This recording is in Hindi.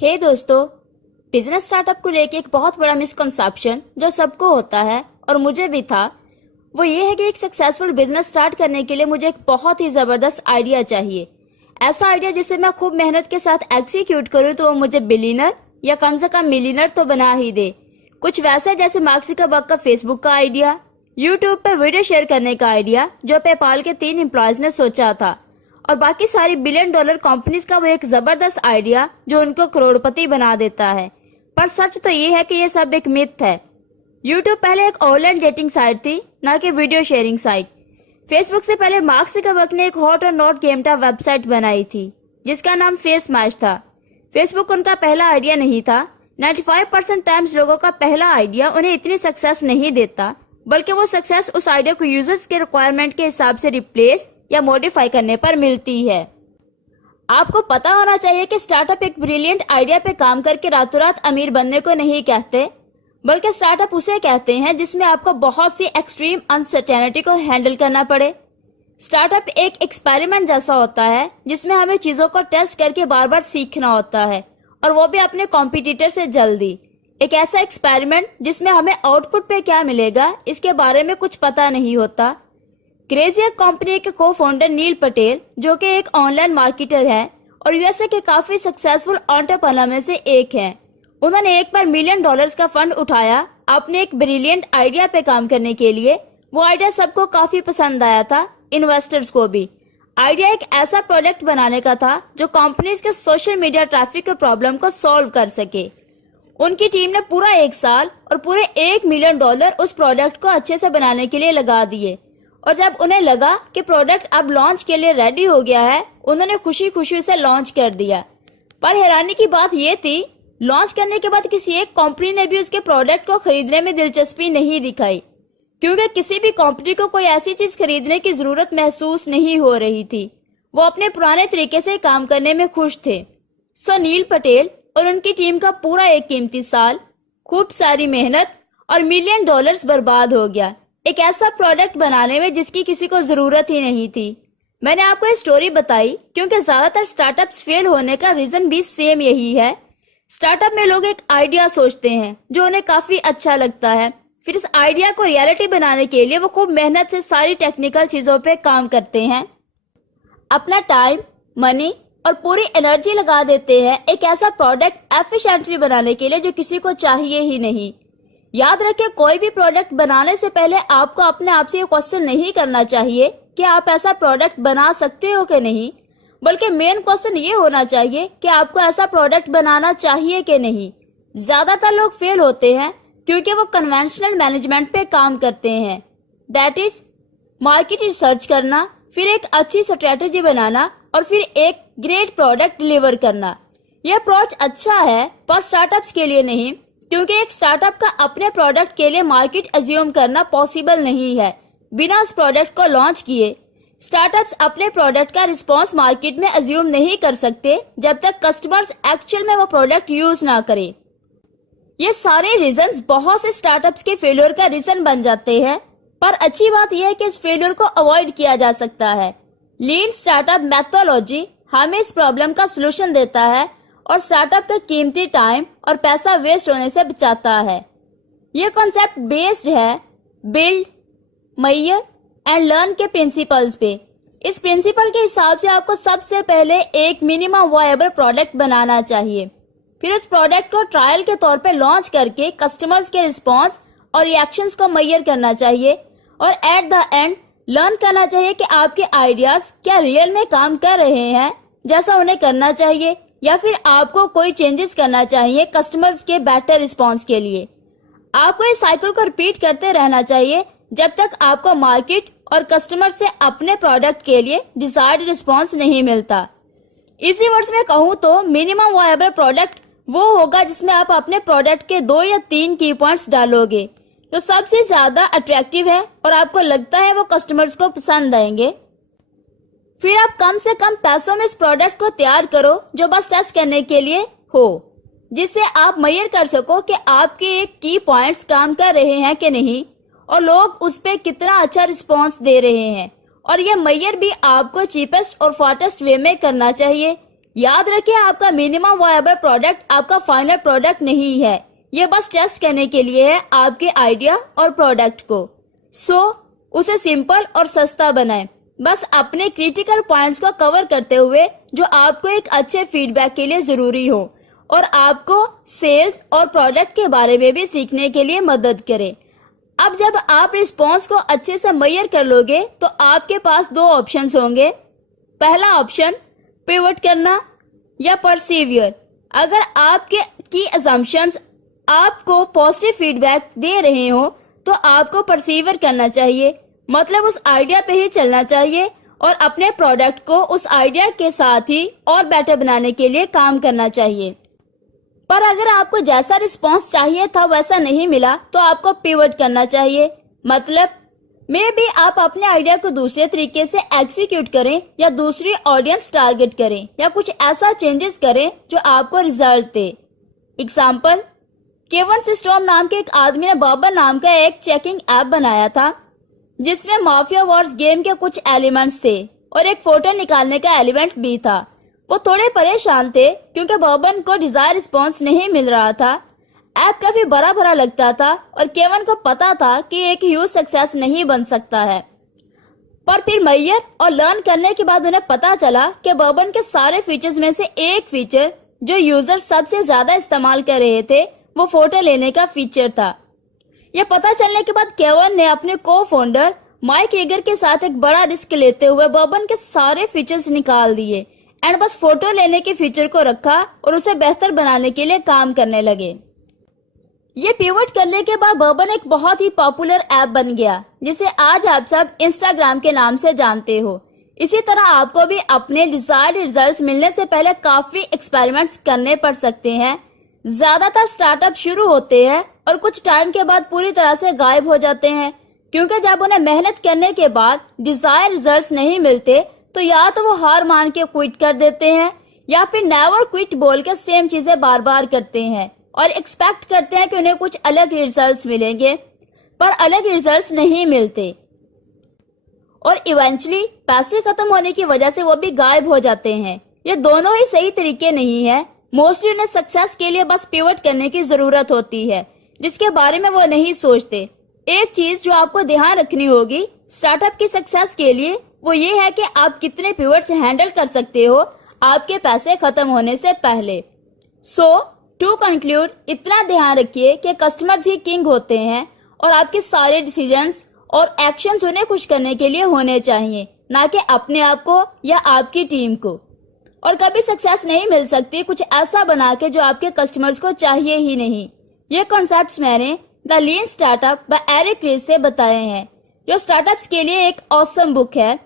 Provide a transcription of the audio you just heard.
हे दोस्तों, बिजनेस स्टार्टअप को लेके एक बहुत बड़ा मिसकंसेप्शन जो सबको होता है और मुझे भी था, वो ये है कि एक सक्सेसफुल बिजनेस स्टार्ट करने के लिए मुझे एक बहुत ही जबरदस्त आइडिया चाहिए। ऐसा आइडिया जिसे मैं खूब मेहनत के साथ एग्जीक्यूट करूँ तो वो मुझे बिलियनर या कम से कम मिलियनर तो बना ही दे। कुछ वैसा जैसे मार्क जुकरबर्ग का फेसबुक का आइडिया, यूट्यूब पे वीडियो शेयर करने का आइडिया जो पेपाल के 3 एम्प्लॉयज ने सोचा था, और बाकी सारी बिलियन डॉलर कंपनीज का वो एक जबरदस्त आइडिया जो उनको करोड़पति बना देता है। पर सच तो ये है कि ये सब एक मिथ है। यूट्यूब पहले एक ऑनलाइन डेटिंग साइट थी, ना कि वीडियो शेयरिंग साइट। फेसबुक से पहले मार्क जुकरबर्ग ने एक हॉट और नॉट गेम टाइप वेबसाइट बनाई थी जिसका नाम फेस मैच था। फेसबुक उनका पहला आइडिया नहीं था। 95% टाइम्स लोगों का पहला आइडिया उन्हें इतनी सक्सेस नहीं देता, बल्कि वो सक्सेस उस आइडिया को यूजर्स के रिक्वायरमेंट के हिसाब से रिप्लेस या मॉडिफाई करने पर मिलती है। आपको पता होना चाहिए कि स्टार्टअप एक ब्रिलियंट आइडिया पे काम करके रातों रात अमीर बनने को नहीं कहते, बल्कि स्टार्टअप उसे कहते हैं जिसमें आपको बहुत सी एक्सट्रीम अनसर्टेनिटी को हैंडल करना पड़े। स्टार्टअप एक एक्सपेरिमेंट जैसा होता है जिसमें हमें चीजों को टेस्ट करके बार बार सीखना होता है, और वो भी अपने कॉम्पिटिटर से जल्दी। एक ऐसा एक्सपेरिमेंट जिसमें हमें आउटपुट पे क्या मिलेगा इसके बारे में कुछ पता नहीं होता। क्रेजियर कंपनी के को फाउंडर नील पटेल, जो कि एक ऑनलाइन मार्केटर है और यूएसए के काफी सक्सेसफुल एंटरप्रेन्योर में से एक हैं, उन्होंने एक बार $1 मिलियन का फंड उठाया अपने एक ब्रिलियंट आइडिया पे काम करने के लिए। वो आइडिया सबको काफी पसंद आया था, इन्वेस्टर्स को भी। आइडिया एक ऐसा प्रोडक्ट बनाने का था जो कंपनीज के सोशल मीडिया ट्रैफिक के प्रॉब्लम को सॉल्व कर सके। उनकी टीम ने पूरा 1 साल और पूरे $1 मिलियन उस प्रोडक्ट को अच्छे से बनाने के लिए लगा दिए, और जब उन्हें लगा कि प्रोडक्ट अब लॉन्च के लिए रेडी हो गया है, उन्होंने खुशी खुशी से लॉन्च कर दिया। पर हैरानी की बात यह थी, लॉन्च करने के बाद किसी एक कंपनी ने भी उसके प्रोडक्ट को खरीदने में दिलचस्पी नहीं दिखाई, क्योंकि किसी भी कंपनी को कोई ऐसी चीज खरीदने की जरूरत महसूस नहीं हो रही थी। वो अपने पुराने तरीके से काम करने में खुश थे। सो नील पटेल और उनकी टीम का पूरा एक कीमती साल, खूब सारी मेहनत और $1 मिलियन बर्बाद हो गया एक ऐसा प्रोडक्ट बनाने में जिसकी किसी को जरूरत ही नहीं थी। मैंने आपको ये स्टोरी बताई क्योंकि ज्यादातर स्टार्टअप्स फेल होने का रीजन भी सेम यही है। स्टार्टअप में लोग एक आइडिया सोचते हैं जो उन्हें काफी अच्छा लगता है, फिर इस आइडिया को रियलिटी बनाने के लिए वो खूब मेहनत से सारी टेक्निकल चीजों पे काम करते हैं, अपना टाइम, मनी और पूरी एनर्जी लगा देते हैं एक ऐसा प्रोडक्ट एफिशिएंटली बनाने के लिए जो किसी को चाहिए ही नहीं। याद रखें, कोई भी प्रोडक्ट बनाने से पहले आपको अपने आप से ये क्वेश्चन नहीं करना चाहिए कि आप ऐसा प्रोडक्ट बना सकते हो कि नहीं, बल्कि मेन क्वेश्चन ये होना चाहिए कि आपको ऐसा प्रोडक्ट बनाना चाहिए कि नहीं। ज्यादातर लोग फेल होते हैं क्योंकि वो कन्वेंशनल मैनेजमेंट पे काम करते हैं, दैट इज मार्केट रिसर्च करना, फिर एक अच्छी स्ट्रेटेजी बनाना और फिर एक ग्रेट प्रोडक्ट डिलीवर करना। यह अप्रोच अच्छा है पर स्टार्टअप्स के लिए नहीं, क्योंकि एक स्टार्टअप का अपने प्रोडक्ट के लिए मार्केट अज्यूम करना पॉसिबल नहीं है बिना उस प्रोडक्ट को लॉन्च किए। स्टार्टअप्स अपने प्रोडक्ट का रिस्पांस मार्केट में अज्यूम नहीं कर सकते जब तक कस्टमर्स एक्चुअल में वो प्रोडक्ट यूज ना करें। ये सारे रीजंस बहुत से स्टार्टअप्स के फेलियर का रीजन बन जाते हैं, पर अच्छी बात यह है कि इस फेलियर को अवॉइड किया जा सकता है। लीन स्टार्टअप मेथोडोलॉजी हमें इस प्रॉब्लम का सलूशन देता है और स्टार्टअप का कीमती टाइम और पैसा वेस्ट होने से बचाता है। ये कॉन्सेप्ट बेस्ड है बिल्ड, मेजर एंड लर्न के प्रिंसिपल्स पे। इस प्रिंसिपल के हिसाब से आपको सबसे पहले एक मिनिमम वायबल प्रोडक्ट बनाना चाहिए, फिर उस प्रोडक्ट को ट्रायल के तौर पे लॉन्च करके कस्टमर्स के रिस्पांस और रिएक्शंस को मेजर करना चाहिए, और एट द एंड लर्न करना चाहिए कि आपके आइडियाज क्या रियल में काम कर रहे हैं जैसा उन्हें करना चाहिए, या फिर आपको कोई चेंजेस करना चाहिए कस्टमर्स के बेटर रिस्पांस के लिए। आपको इस साइकिल को रिपीट करते रहना चाहिए जब तक आपको मार्केट और कस्टमर से अपने प्रोडक्ट के लिए डिजायर्ड रिस्पांस नहीं मिलता। इसी वर्ड्स में कहूँ तो मिनिमम वायबल प्रोडक्ट वो होगा जिसमें आप अपने प्रोडक्ट के 2 या 3 की पॉइंट्स डालोगे जो सबसे ज्यादा अट्रैक्टिव है और आपको लगता है वो कस्टमर्स को पसंद आएंगे। फिर आप कम से कम पैसों में इस प्रोडक्ट को तैयार करो जो बस टेस्ट करने के लिए हो, जिससे आप मेजर कर सको कि आपके एक की पॉइंट्स काम कर रहे हैं कि नहीं और लोग उस पे कितना अच्छा रिस्पांस दे रहे हैं। और ये मेजर भी आपको चीपेस्ट और फास्टेस्ट वे में करना चाहिए, याद रखिए, आपका मिनिमम वायबल प्रोडक्ट आपका फाइनल प्रोडक्ट नहीं है। ये बस टेस्ट करने के लिए है आपके आइडिया और प्रोडक्ट को। उसे सिंपल और सस्ता बनाएं। बस अपने क्रिटिकल पॉइंट्स को कवर करते हुए जो आपको एक अच्छे फीडबैक के लिए जरूरी हो और आपको सेल्स और प्रोडक्ट के बारे में भी सीखने के लिए मदद करे। अब जब आप रिस्पॉन्स को अच्छे से मेजर कर लोगे तो आपके पास दो ऑप्शंस होंगे। पहला ऑप्शन पिवट करना या परसीवियर। अगर आपके की अजम्पशंस आपको पॉजिटिव फीडबैक दे रहे हो तो आपको परसीवियर करना चाहिए, मतलब उस आइडिया पे ही चलना चाहिए और अपने प्रोडक्ट को उस आइडिया के साथ ही और बेटर बनाने के लिए काम करना चाहिए। पर अगर आपको जैसा रिस्पॉन्स चाहिए था वैसा नहीं मिला तो आपको पिवट करना चाहिए, मतलब मे भी आप अपने आइडिया को दूसरे तरीके से एग्जीक्यूट करें या दूसरी ऑडियंस टारगेट करें या कुछ ऐसा चेंजेस करें जो आपको रिजल्ट दे। एग्जाम्पल, केवन सिस्टम नाम के एक आदमी ने बॉबर नाम का एक चेकिंग ऐप बनाया था जिसमें माफिया वॉर्स गेम के कुछ एलिमेंट्स थे और एक फोटो निकालने का एलिमेंट भी था। वो थोड़े परेशान थे क्योंकि बॉबन को डिजायर रिस्पॉन्स नहीं मिल रहा था। ऐप काफी बड़ा भरा लगता था और केवन को पता था कि एक ह्यूज सक्सेस नहीं बन सकता है। पर फिर मेजर और लर्न करने के बाद उन्हें पता चला कि बॉबन के सारे फीचर्स में से एक फीचर जो यूजर सबसे ज्यादा इस्तेमाल कर रहे थे वो फोटो लेने का फीचर था। यह पता चलने के बाद केवन ने अपने को फाउंडर माइक ईगर के साथ एक बड़ा रिस्क लेते हुए बॉबन के सारे फीचर्स निकाल दिए एंड बस फोटो लेने के फीचर को रखा और उसे बेहतर बनाने के लिए काम करने लगे। ये पिवट करने के बाद बॉबन एक बहुत ही पॉपुलर ऐप बन गया जिसे आज आप सब इंस्टाग्राम के नाम से जानते हो। इसी तरह आपको भी अपने डिजायर्ड रिजल्ट्स मिलने से पहले काफी एक्सपेरिमेंट्स करने पड़ सकते हैं। ज्यादातर स्टार्टअप शुरू होते हैं और कुछ टाइम के बाद पूरी तरह से गायब हो जाते हैं क्योंकि जब उन्हें मेहनत करने के बाद डिजायर्ड रिजल्ट्स नहीं मिलते तो या तो वो हार मान के क्विट कर देते हैं या फिर नेवर क्विट बोल के सेम चीजें बार बार करते हैं और एक्सपेक्ट करते हैं कि उन्हें कुछ अलग रिजल्ट्स मिलेंगे, पर अलग रिजल्ट्स नहीं मिलते और इवेंचुअली पैसे खत्म होने की वजह से वो भी गायब हो जाते हैं। ये दोनों ही सही तरीके नहीं है। मोस्टली उन्हें सक्सेस के लिए बस पिवट करने की जरूरत होती है जिसके बारे में वो नहीं सोचते। एक चीज जो आपको ध्यान रखनी होगी स्टार्टअप की सक्सेस के लिए वो ये है कि आप कितने पिवट्स हैंडल कर सकते हो आपके पैसे खत्म होने से पहले। टू कंक्लूड, इतना ध्यान रखिए कि कस्टमर्स ही किंग होते हैं और आपके सारे डिसीजंस और एक्शंस उन्हें खुश करने के लिए होने चाहिए, ना कि अपने आप को या आपकी टीम को। और कभी सक्सेस नहीं मिल सकती कुछ ऐसा बना के जो आपके कस्टमर्स को चाहिए ही नहीं। ये कॉन्सेप्ट्स मैंने the lean startup by Eric Ries से बताए हैं जो स्टार्टअप्स के लिए एक ऑसम बुक है।